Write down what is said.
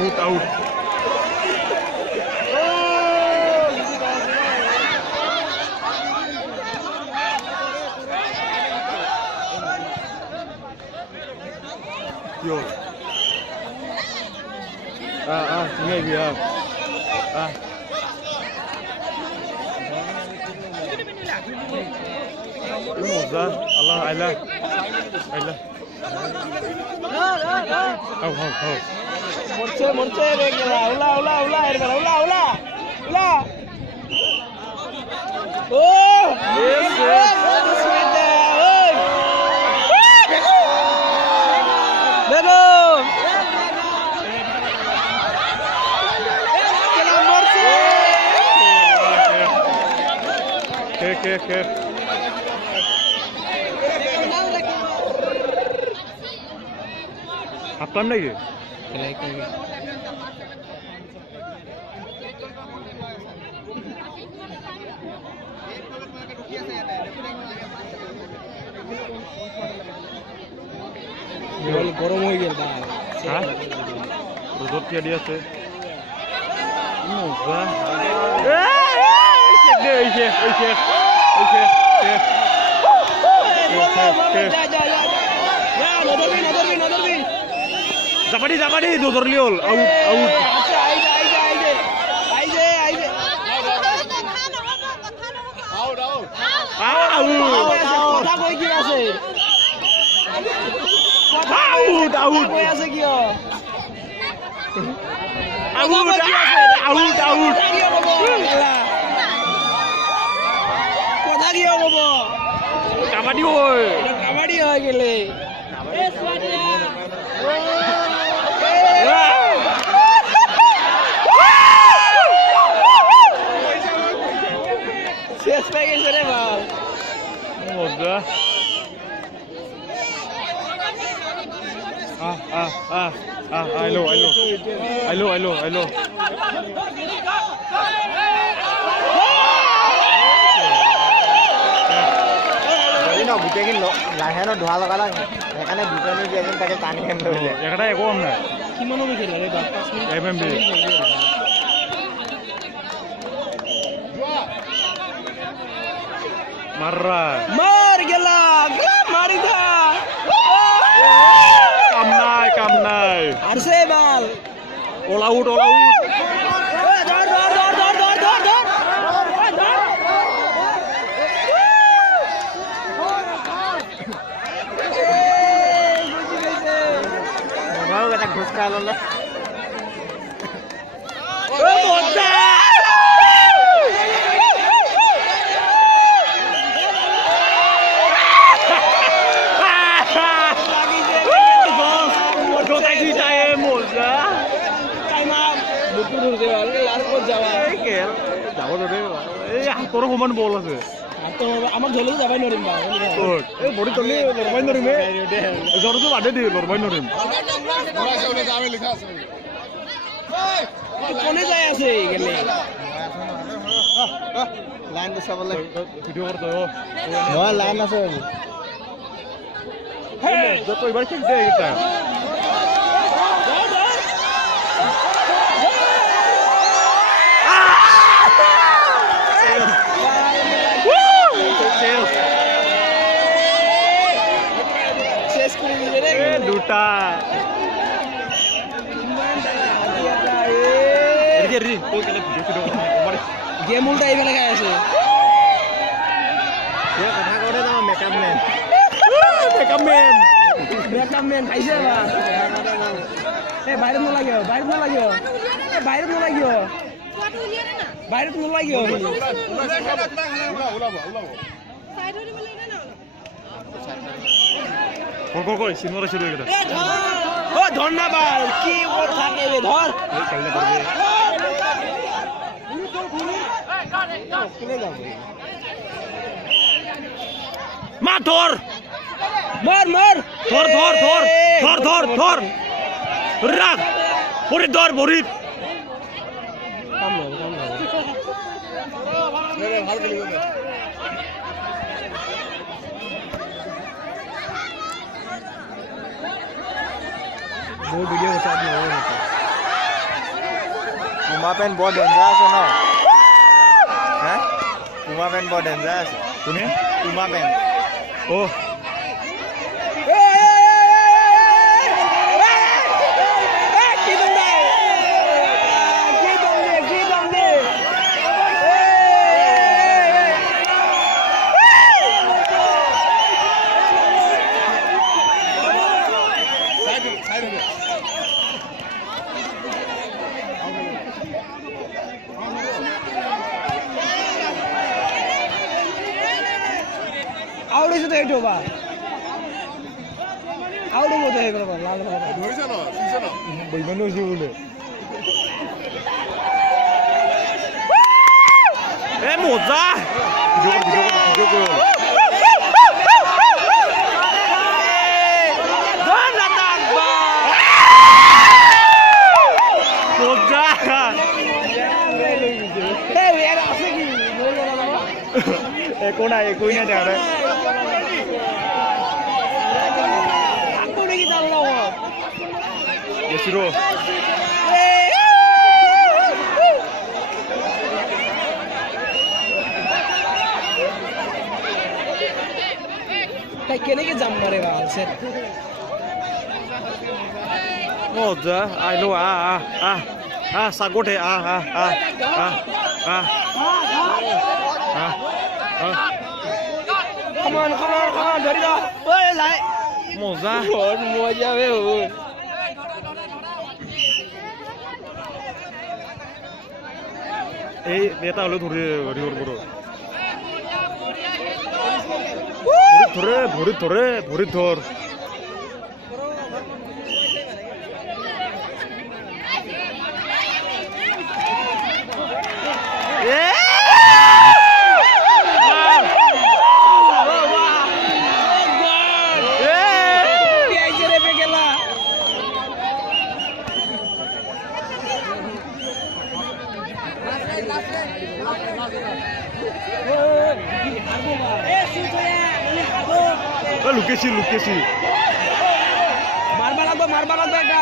Out out Yo. Ini dia. Moza, Allah Allah. Allah. Oh. Morce begala. Ula. Oh! Yes. Ke. Half time nahi? গরম হয়ে গেল ভাই হ্যাঁ রোদ কি দিয়ে আছে মজা Zapadi dozorli hol out kabadi hoy gele শেষ হয়ে গেছে রে বাল মজা আইলো গোটেইখিনি লাহে ধোৱা লগালা সেইকাৰণে ভিতৰলৈ দিয়ে যেন তাকে টানি কেন ধৰিলে এটা একো কাম নাই কিমানো গৈছিল ৰে 5 মিনিট এমএমবি মার গেলা মারি দা কাম নাই আরছে বাল অল আউট ঘুষকা ললে তোর সমান বল আছে আমাক ধরলে যাবাই নরিম এই বডি চললে লড়বাই নরিম জ্বরতো বাদে দি লড়বাই নরিম কোনে যাই আছে গেলে লাইন বসাবলে ভিডিও করতে নয় লাইন আছে যত এবার ঠিক দে এটা দুটা গেম উল্টা এইফালে খাই আছে কথা কওঁতে ন মেকআপ মেন খাইছে বাহিৰত নালাগিব কই সিনমরা শুরু হয়ে গেল ও ধন্যবাদ কি কথা কেবে ধর খেলতে পারবে মা ধর মার ধর রাখ পরে ধর ভরিত वो वीडियो के साथ में हो পুমা পেণ্ট বৰ ডেঞ্জাৰ আছে ন হা পুমা পেণ্ট বৰ ডেঞ্জাৰ আছে কোনে পুমা পেণ্ট অ' आवडीचं ते ठेवा आवडी मोठं हे करा लाल धोईचा ना सीसा ना बैगनो जीवले ए मोजा ভিডিও করো মোজা এ এর আছে কি একো নাই দেখা আকো নাকি দাও দাও এসিরো তাই কেনেকে জাম মারে বাল সেট মোজা আইলো সাগোটে Come on, ধরি দাও ওই লাই মোজা মজা বে ও এই এটা হলো ধরে ভরি ধর লুকেছি মারবা লাগবে একটা